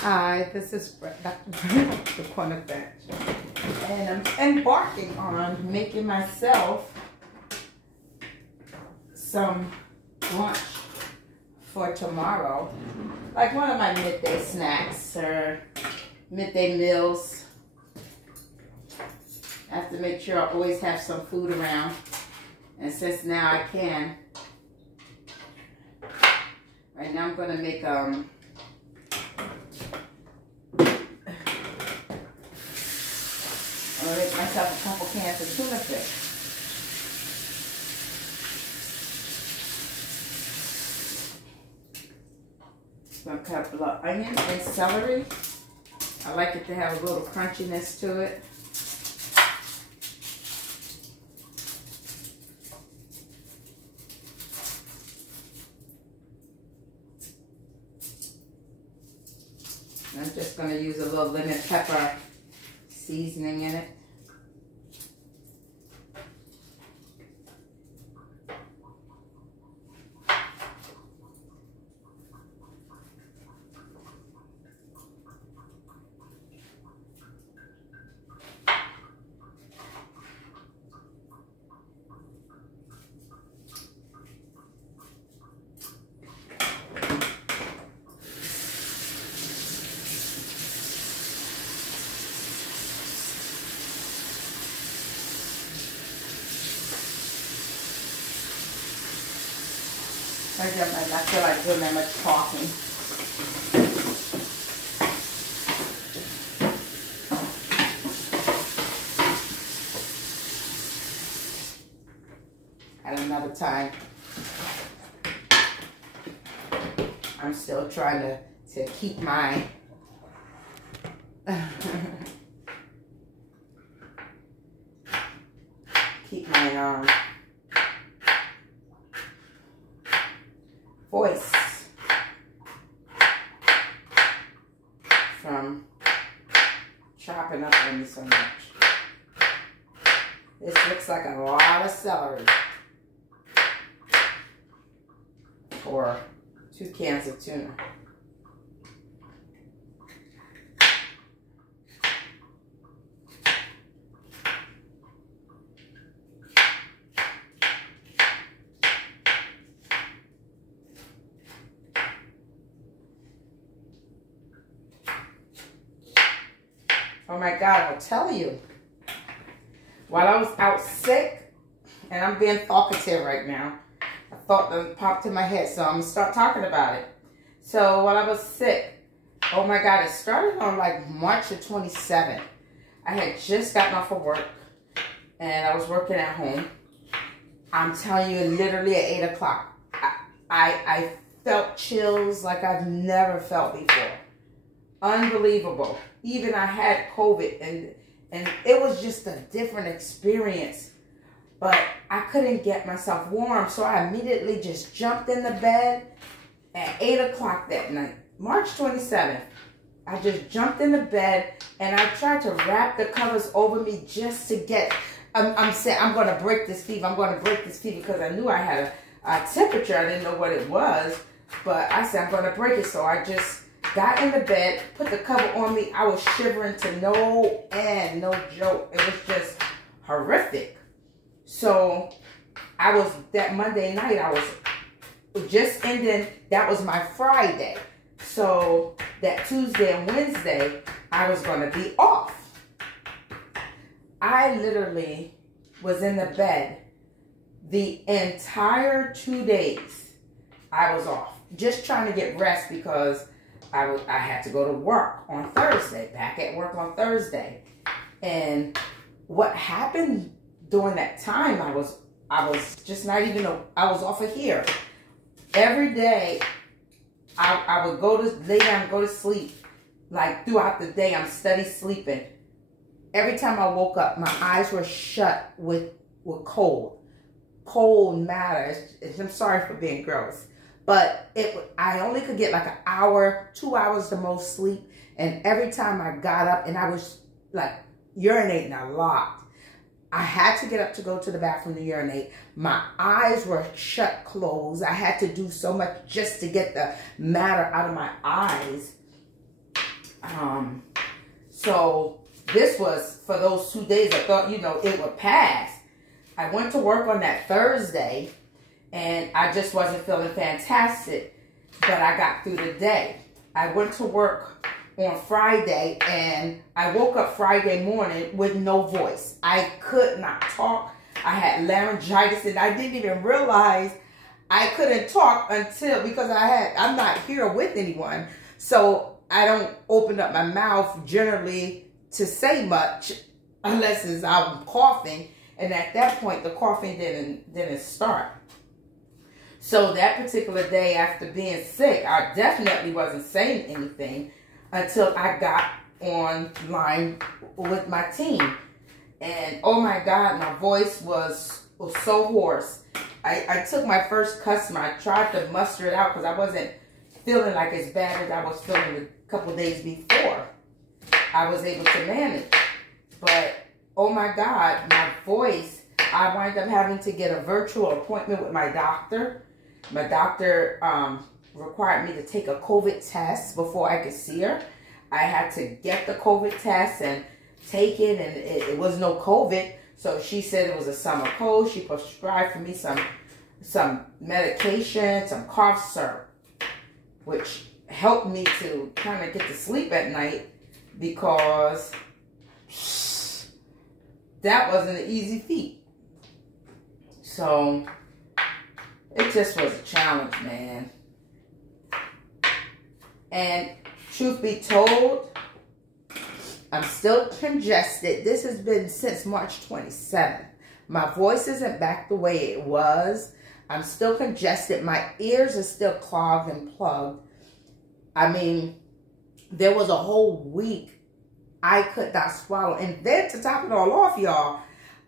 Hi, this is the corner bench, and I'm embarking on making myself some lunch for tomorrow, like one of my midday snacks or midday meals. I have to make sure I always have some food around, and since now I can, right now I'm going to make I'm going to make myself a couple cans of tuna fish. I'm going to cut up onion and celery. I like it to have a little crunchiness to it. I'm just going to use a little lemon pepper seasoning in it. I feel like doing that much talking. At another time, I'm still trying to keep my voice from chopping up on me so much. This looks like a lot of celery for 2 cans of tuna. Oh my God, I'll tell you. While I was out sick, and I'm being talkative right now, a thought that popped in my head, so I'm going to start talking about it. So while I was sick, oh my God, it started on like March the 27th. I had just gotten off of work, and I was working at home. I'm telling you, literally at 8 o'clock, I felt chills like I've never felt before. Unbelievable. Even I had COVID, and it was just a different experience, but I couldn't get myself warm, so I immediately just jumped in the bed at 8 o'clock that night, March 27th. I just jumped in the bed, and I tried to wrap the covers over me just to get, I'm saying, I'm going to break this fever. I'm going to break this fever because I knew I had a temperature. I didn't know what it was, but I said, I'm going to break it, so I just got in the bed, put the cover on me. I was shivering to no end, no joke. It was just horrific. So that Monday night, I was just ending, that was my Friday. So that Tuesday and Wednesday, I was going to be off. I literally was in the bed the entire 2 days. I was off, just trying to get rest because I had to go to work on Thursday, back at work on Thursday. And what happened during that time, I was just not even, I was off of here. Every day, I would go to lay down and go to sleep. Like throughout the day, I'm steady sleeping. Every time I woke up, my eyes were shut with cold. Cold matter. I'm sorry for being gross. But I only could get like an hour, 2 hours the most sleep. And every time I got up, and I was like urinating a lot. I had to get up to go to the bathroom to urinate. My eyes were shut closed. I had to do so much just to get the matter out of my eyes. So this was for those 2 days. I thought, you know, it would pass. I went to work on that Thursday, and I just wasn't feeling fantastic, but I got through the day. I went to work on Friday, and I woke up Friday morning with no voice. I could not talk. I had laryngitis, and I didn't even realize I couldn't talk until, because I'm not here with anyone, so I don't open up my mouth generally to say much unless I'm coughing, and at that point the coughing didn't start. So that particular day after being sick, I definitely wasn't saying anything until I got online with my team. And oh my God, my voice was so hoarse. I took my first customer. I tried to muster it out because I wasn't feeling like as bad as I was feeling a couple days before. I was able to manage. But oh my God, my voice, I wound up having to get a virtual appointment with my doctor. My doctor required me to take a COVID test before I could see her. I had to get the COVID test and take it, and it was no COVID. So she said it was a summer cold. She prescribed for me some medication, some cough syrup, which helped me to kind of get to sleep at night, because that wasn't an easy feat. So it just was a challenge, man. And truth be told, I'm still congested. This has been since March 27th. My voice isn't back the way it was. I'm still congested. My ears are still clogged and plugged. I mean, there was a whole week I could not swallow. And then to top it all off, y'all,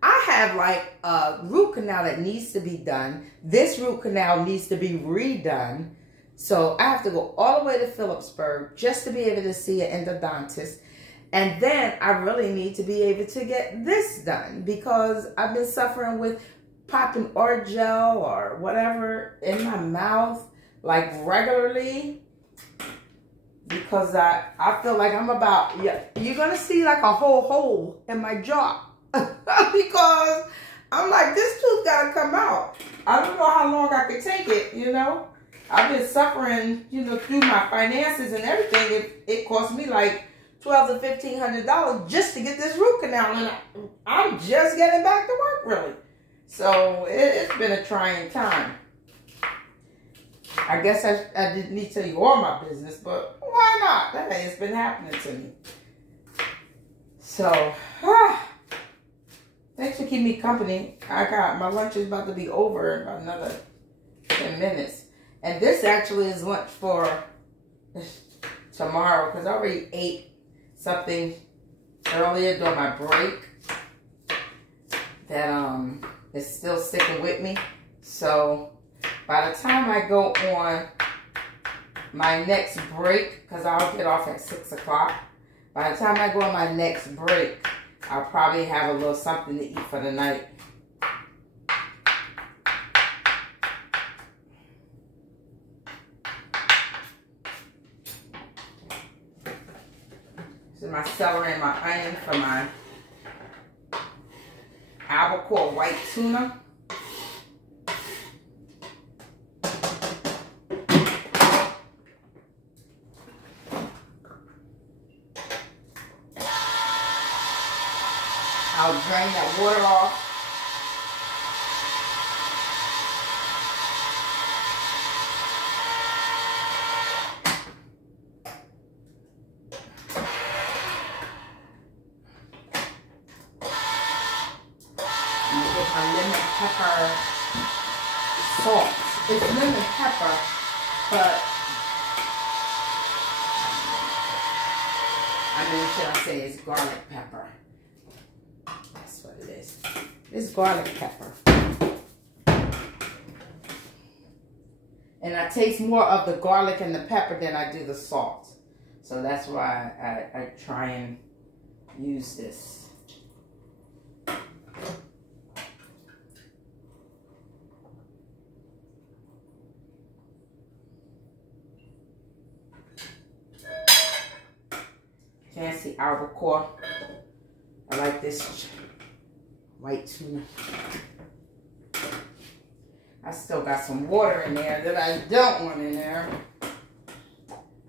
I have like a root canal that needs to be done. This root canal needs to be redone. So I have to go all the way to Phillipsburg just to be able to see an endodontist. And then I really need to be able to get this done, because I've been suffering with popping Orajel or whatever in my mouth like regularly, because I feel like I'm about, you're going to see like a whole hole in my jaw because I'm like, this tooth got to come out. I don't know how long I could take it, you know. I've been suffering, you know, through my finances and everything. It cost me like $1,200 to $1,500 just to get this root canal, and I'm just getting back to work, really. So it's been a trying time. I guess I didn't need to tell you all my business, but why not? Hey, it's been happening to me. So, thanks for keeping me company. My lunch is about to be over in about another 10 minutes. And this actually is lunch for tomorrow, because I already ate something earlier during my break that is still sticking with me. So by the time I go on my next break, because I'll get off at 6 o'clock, by the time I go on my next break, I'll probably have a little something to eat for the night. This is my celery and my onion for my albacore white tuna. I'll drain that water off. Lemon pepper salt. It's lemon pepper, but should I say it's garlic pepper. That's what it is. It's garlic pepper. And I taste more of the garlic and the pepper than I do the salt. So that's why I try and use this. fancy albacore. I like this white tuna. I still got some water in there that I don't want in there.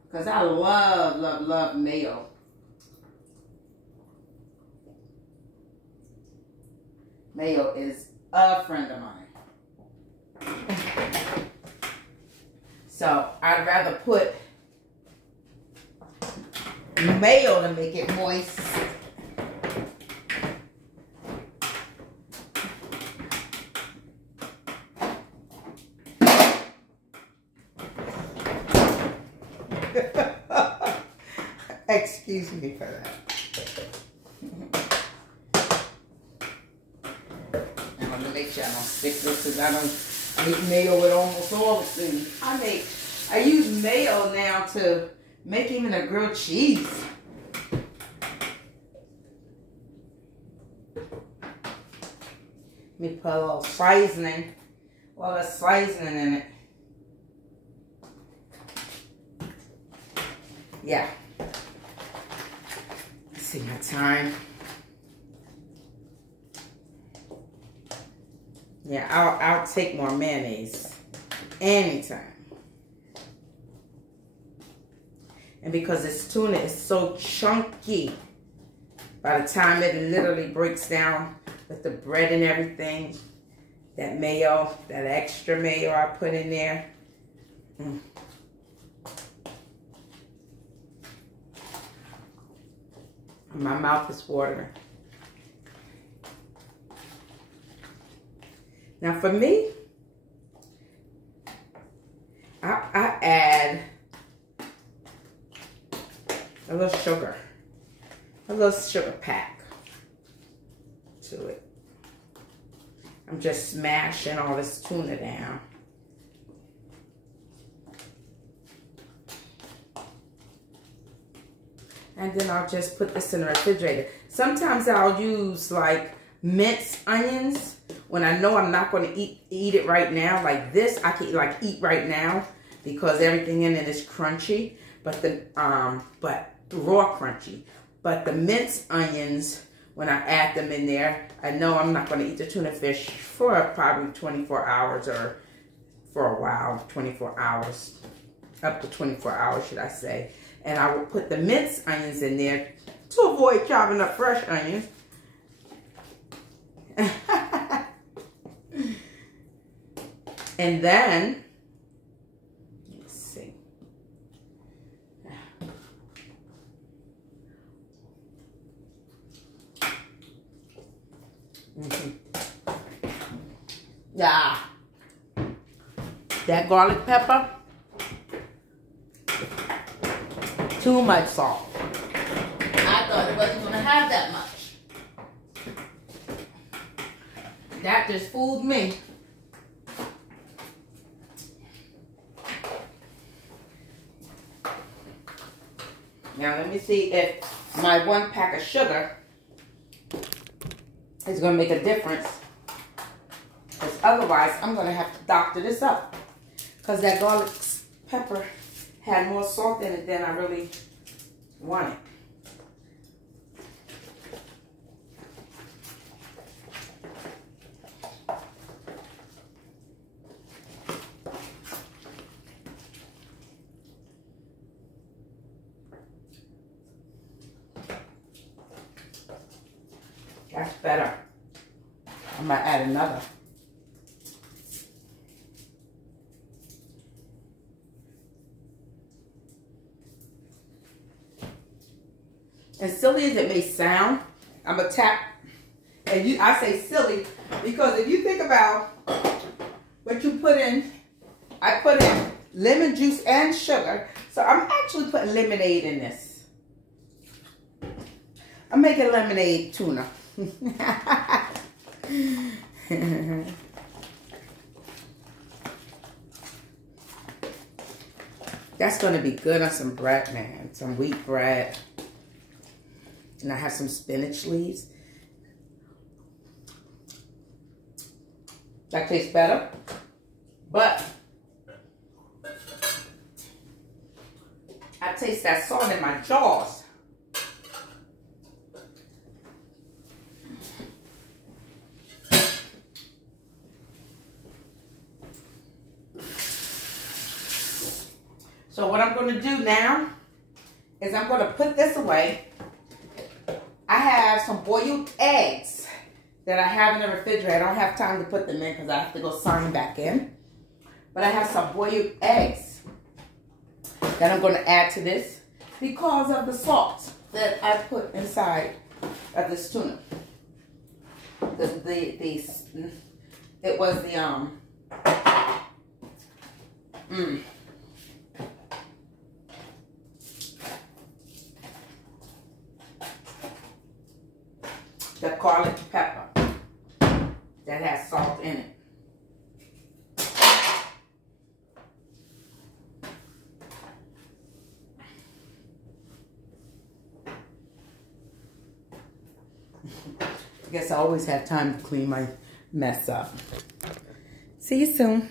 Because I love, love, love mayo. Mayo is a friend of mine. So I'd rather put mayo to make it moist. Excuse me for that. I'm gonna make sure I don't stick this because I don't make mayo with almost all the things. I use mayo now to make even a grilled cheese. Let me put a little seasoning. Well, there's seasoning in it. Yeah. Let's see my time. Yeah, I'll take more mayonnaise anytime. And because this tuna is so chunky, by the time it literally breaks down with the bread and everything, that mayo, that extra mayo I put in there. My mouth is watering. Now for me, I add a little sugar, a little sugar pack to it. I'm just smashing all this tuna down. And then I'll just put this in the refrigerator. Sometimes I'll use like minced onions when I know I'm not going to eat it right now. Like this, I can like eat right now because everything in it is crunchy, but the raw crunchy. But the minced onions, when I add them in there, I know I'm not going to eat the tuna fish for probably 24 hours or for a while, 24 hours, up to 24 hours, should I say. And I will put the minced onions in there to avoid chopping up fresh onions. And then, let's see. Yeah. That garlic pepper. Too much salt. I thought it wasn't going to have that much. That just fooled me. Now let me see if my 1 pack of sugar is going to make a difference. Because otherwise I'm going to have to doctor this up. Because that garlic pepper had more salt in it than I really wanted. That's better. I might add another. As silly as it may sound, I'm going to tap, and I say silly because if you think about what you put in, I put in lemon juice and sugar, so I'm actually putting lemonade in this. I'm making lemonade tuna. That's going to be good on some bread, man, some wheat bread. And I have some spinach leaves. That tastes better. But I taste that salt in my jaws. going to do now is I'm going to put this away. I have some boiled eggs that I have in the refrigerator. I don't have time to put them in because I have to go sign back in. But I have some boiled eggs that I'm going to add to this because of the salt that I put inside of this tuna. It was the the garlic pepper that has salt in it. I guess I always have time to clean my mess up. See you soon.